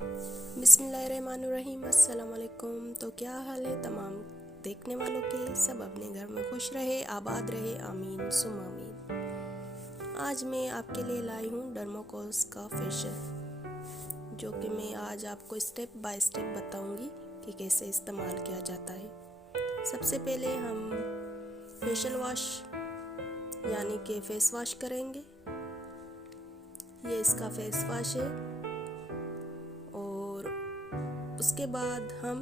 बिस्मिल्लाहिर्रहमानिर्रहीम। अस्सलाम वालेकुम। तो क्या हाल है तमाम देखने वालों के? सब अपने घर में खुश रहे, आबाद रहे, आमीन सुम आमीन। आज मैं आपके लिए लाई हूँ डर्माकोस का फेशियल, जो कि मैं आज आपको स्टेप बाय स्टेप बताऊंगी कि कैसे इस्तेमाल किया जाता है। सबसे पहले हम फेशियल वॉश यानी कि फेस वॉश करेंगे। ये इसका फेस वॉश है। और उसके बाद हम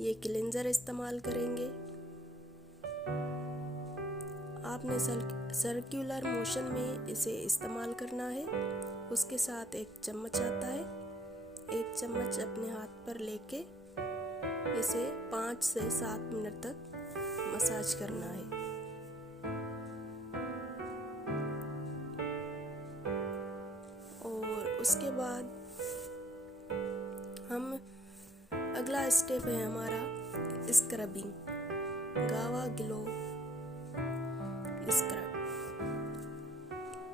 ये क्लींजर इस्तेमाल करेंगे। आपने सर्कुलर मोशन में इसे इस्तेमाल करना है। उसके साथ एक चम्मच आता है, एक चम्मच अपने हाथ पर लेके इसे 5 से 7 मिनट तक मसाज करना है। और उसके बाद हम अगला स्टेप है हमारा स्क्रबिंग, गावा ग्लो स्क्रब।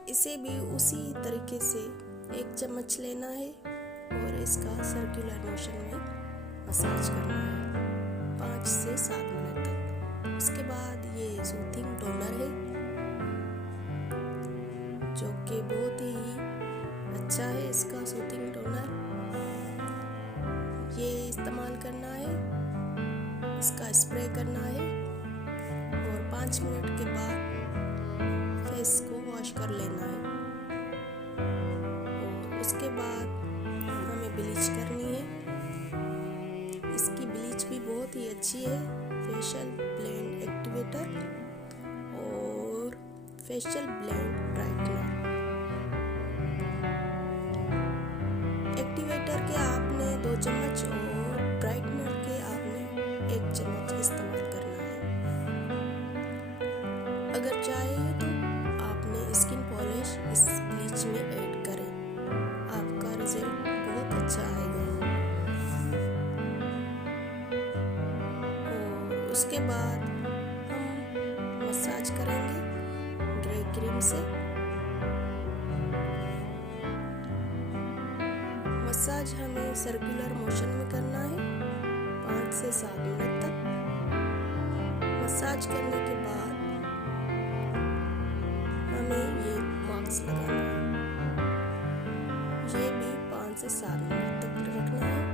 इसे भी उसी तरीके से एक चम्मच लेना है और इसका सर्कुलर मोशन में मसाज करना है 5 से 7 मिनट तक। उसके बाद ये सूथिंग टोनर है, जो कि बहुत ही अच्छा है। इसका सूथिंग टोनर ये इस्तेमाल करना है, इसका स्प्रे करना है और 5 मिनट के बाद फेस को वॉश कर लेना है। और उसके बाद हमें ब्लीच करनी है। इसकी ब्लीच भी बहुत ही अच्छी है, फेशियल ब्लेंड एक्टिवेटर और फेशियल ब्लेंड ब्राइटनर। एक्टिवेटर के आपने 2 चम्मच और ब्राइटनर के आपने 1 चम्मच इस्तेमाल करना है। अगर चाहिए तो आपने स्किन पॉलिश इस ब्लीच में ऐड करें, आपका रिजल्ट बहुत अच्छा आएगा। और उसके बाद हम मसाज करेंगे ग्रे क्रीम से। मसाज हमें सर्कुलर मोशन में करना है 5 से 7 मिनट तक। मसाज करने के बाद हमें ये मास्क लगाना है, ये भी 5 से 7 मिनट तक रखना है।